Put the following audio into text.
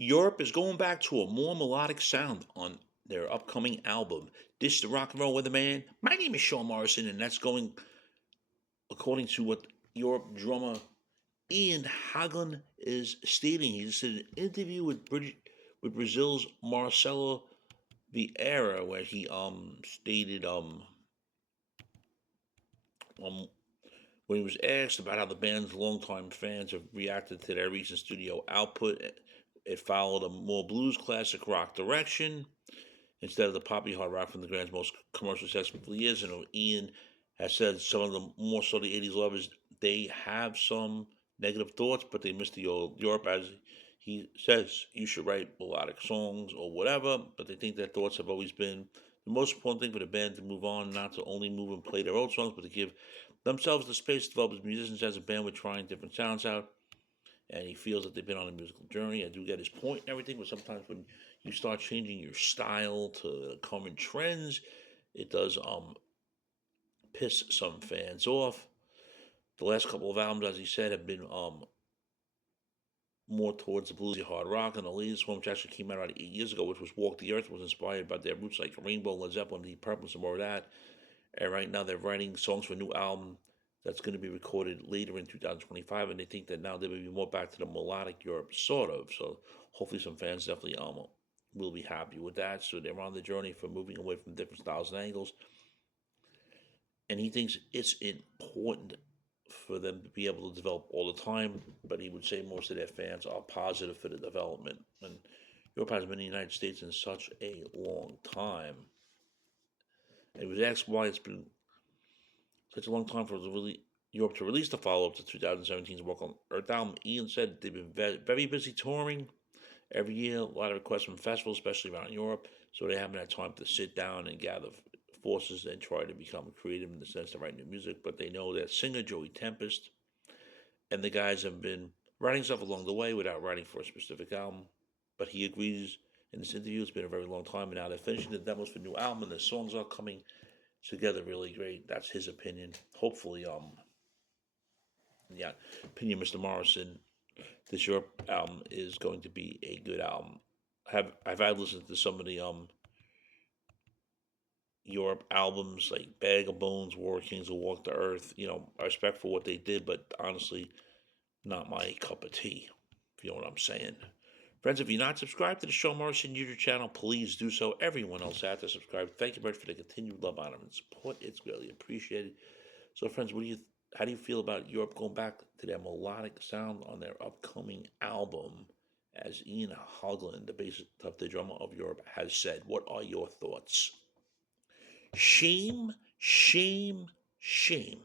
Europe is going back to a more melodic sound on their upcoming album. This is the Rock and Roll Weatherman. My name is Sean Morrison, and that's going according to what Europe drummer IAN HAUGHLAND is stating. He just did an interview with Brazil's Marcelo Vieira, where he stated um when he was asked about how the band's longtime fans have reacted to their recent studio output. It followed a more blues classic rock direction instead of the poppy hard rock from the band's most commercially successful years. And Ian has said some of the more so the '80s lovers, they have some negative thoughts, but they miss the old Europe. As he says, you should write melodic songs or whatever, but they think their thoughts have always been the most important thing for the band to move on, not to only move and play their old songs, but to give themselves the space to develop as musicians as a band with trying different sounds out. And he feels that they've been on a musical journey. I do get his point and everything, but sometimes when you start changing your style to current trends, it does piss some fans off. The last couple of albums, as he said, have been more towards the bluesy hard rock, and the latest one, which actually came out about 8 years ago, which was Walk the Earth, was inspired by their roots like Rainbow, Led Zeppelin, Deep Purple, and some more of that. And right now they're writing songs for a new album that's going to be recorded later in 2025, and they think that now they will be more back to the melodic Europe, sort of. So hopefully some fans definitely will be happy with that. So they're on the journey for moving away from different styles and angles, and he thinks it's important for them to be able to develop all the time. But he would say most of their fans are positive for the development, and Europe has been in the United States in such a long time. And he was asked why it's been such a long time for Europe to release the follow up to 2017's Walk on Earth album. Ian said they've been very busy touring every year, a lot of requests from festivals, especially around Europe, so they haven't had time to sit down and gather forces and try to become creative in the sense to write new music. But they know that singer Joey Tempest and the guys have been writing stuff along the way without writing for a specific album. But he agrees in this interview it's been a very long time, and now they're finishing the demos for the new album, and the songs are coming together really great. That's his opinion. Hopefully, yeah, opinion, Mr. Morrison, this your album is going to be a good album. I've had listened to some of the Europe albums like Bag of Bones, War Kings, or Walk the Earth. I respect for what they did, but honestly, not my cup of tea. If you know what I'm saying. Friends, if you're not subscribed to the Show Morrison YouTube channel, please do so. Everyone else out there subscribe. Thank you very much for the continued love, honor, and support. It's really appreciated. So, friends, how do you feel about Europe going back to their melodic sound on their upcoming album? As IAN HAUGHLAND, the bass of the drummer of Europe, has said. What are your thoughts? Shame, shame, shame.